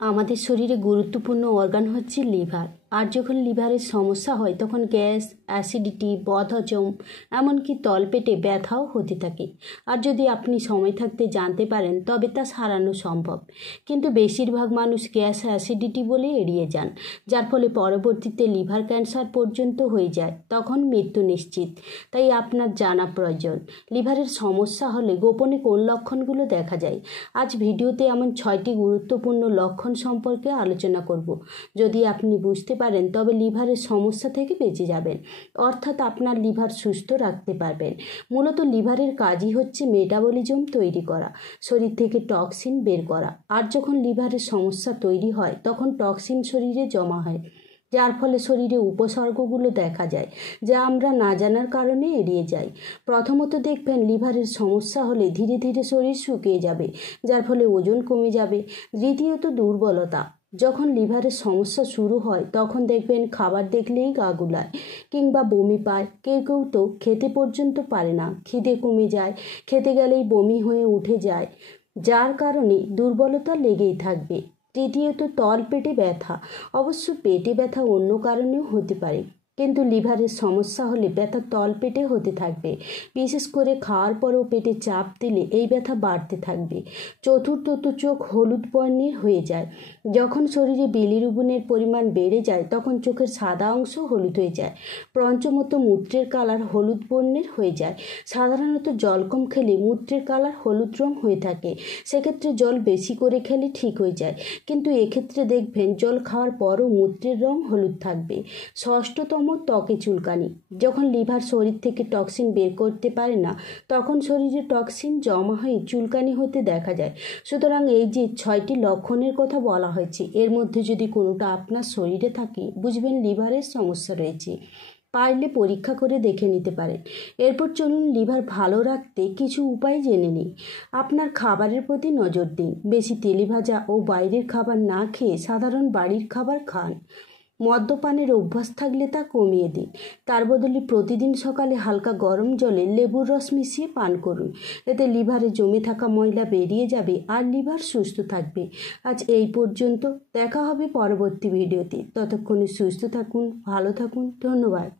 আমাদের শরীরে গুরুত্বপূর্ণ অর্গান হচ্ছে লিভার। আর যখন লিভারের সমস্যা হয় তখন গ্যাস, অ্যাসিডিটি, বদহজম, এমনকি তলপেটে ব্যথাও হতে থাকে। আর যদি আপনি সময় থাকতে জানতে পারেন তবে তা সারানো সম্ভব। কিন্তু বেশিরভাগ মানুষ গ্যাস, অ্যাসিডিটি বলে এড়িয়ে যান, যার ফলে পরবর্তীতে লিভার ক্যান্সার পর্যন্ত হয়ে যায়। তখন মৃত্যু নিশ্চিত। তাই আপনার জানা প্রয়োজন লিভারের সমস্যা হলে গোপনে কোন লক্ষণগুলো দেখা যায়। আজ ভিডিওতে এমন 6টি গুরুত্বপূর্ণ লক্ষণ সম্পর্কে আলোচনা করব। যদি আপনি বুঝতে পারেন তবে লিভারের সমস্যা থেকে বেঁচে যাবেন, অর্থাৎ আপনার লিভার সুস্থ রাখতে পারবেন। মূলত লিভারের কাজই হচ্ছে মেটাবলিজম তৈরি করা, শরীর থেকে টক্সিন বের করা। আর যখন লিভারের সমস্যা তৈরি হয় তখন টক্সিন শরীরে জমা হয়, যার ফলে শরীরে উপসর্গগুলো দেখা যায় যা আমরা না জানার কারণে এড়িয়ে যাই। প্রথমত দেখবেন লিভারের সমস্যা হলে ধীরে ধীরে শরীর শুকিয়ে যাবে, যার ফলে ওজন কমে যাবে। দ্বিতীয়ত দুর্বলতা। যখন লিভারের সমস্যা শুরু হয় তখন দেখবেন খাবার দেখলেই গা গুলায় কিংবা বমি পায়। কেউ কেউ তো খেতে পর্যন্ত পারে না, খিদে কমে যায়, খেতে গেলেই বমি হয়ে উঠে যায়, যার কারণে দুর্বলতা লেগেই থাকবে। তৃতীয়ত তলপেটে ব্যথা। অবশ্য পেটে ব্যথা অন্য কারণেও হতে পারে, কিন্তু লিভারের সমস্যা হলে ব্যথা তলপেটে হতে থাকবে। বিশেষ করে খাওয়ার পরেও পেটে চাপ দিলে এই ব্যথা বাড়তে থাকবে। চতুর্থত চোখ হলুদ বর্ণের হয়ে যায়। যখন শরীরে বিলিরুবিনের পরিমাণ বেড়ে যায় তখন চোখের সাদা অংশ হলুদ হয়ে যায়। পঞ্চমত মূত্রের কালার হলুদ বর্ণের হয়ে যায়। সাধারণত জল কম খেলে মূত্রের কালার হলুদ রং হয়ে থাকে, সেক্ষেত্রে জল বেশি করে খেলে ঠিক হয়ে যায়, কিন্তু এক্ষেত্রে দেখবেন জল খাওয়ার পরও মূত্রের রং হলুদ থাকবে। ষষ্ঠতম ত্বকে চুলকানি। যখন লিভার শরীর থেকে টক্সিন বের করতে পারে না তখন শরীরে টক্সিন জমা হয়ে চুলকানি হতে দেখা যায়। সুতরাং এই যে 6টি লক্ষণের কথা বলা হয়েছে এর মধ্যে যদি কোনোটা আপনার শরীরে থাকে বুঝবেন লিভারের সমস্যা রয়েছে। পারলে পরীক্ষা করে দেখে নিতে পারেন। এরপর চলুন লিভার ভালো রাখতে কিছু উপায় জেনে নিই। আপনার খাবারের প্রতি নজর দিন। বেশি তেলেভাজা ও বাইরের খাবার না খেয়ে সাধারণ বাড়ির খাবার খান। মদ্যপানের অভ্যাস থাকলে তা কমিয়ে দিন। তার বদলে প্রতিদিন সকালে হালকা গরম জলে লেবুর রস মিশিয়ে পান করুন। এতে লিভারে জমে থাকা ময়লা বেরিয়ে যাবে আর লিভার সুস্থ থাকবে। আজ এই পর্যন্ত। দেখা হবে পরবর্তী ভিডিওতে। ততক্ষণে সুস্থ থাকুন, ভালো থাকুন। ধন্যবাদ।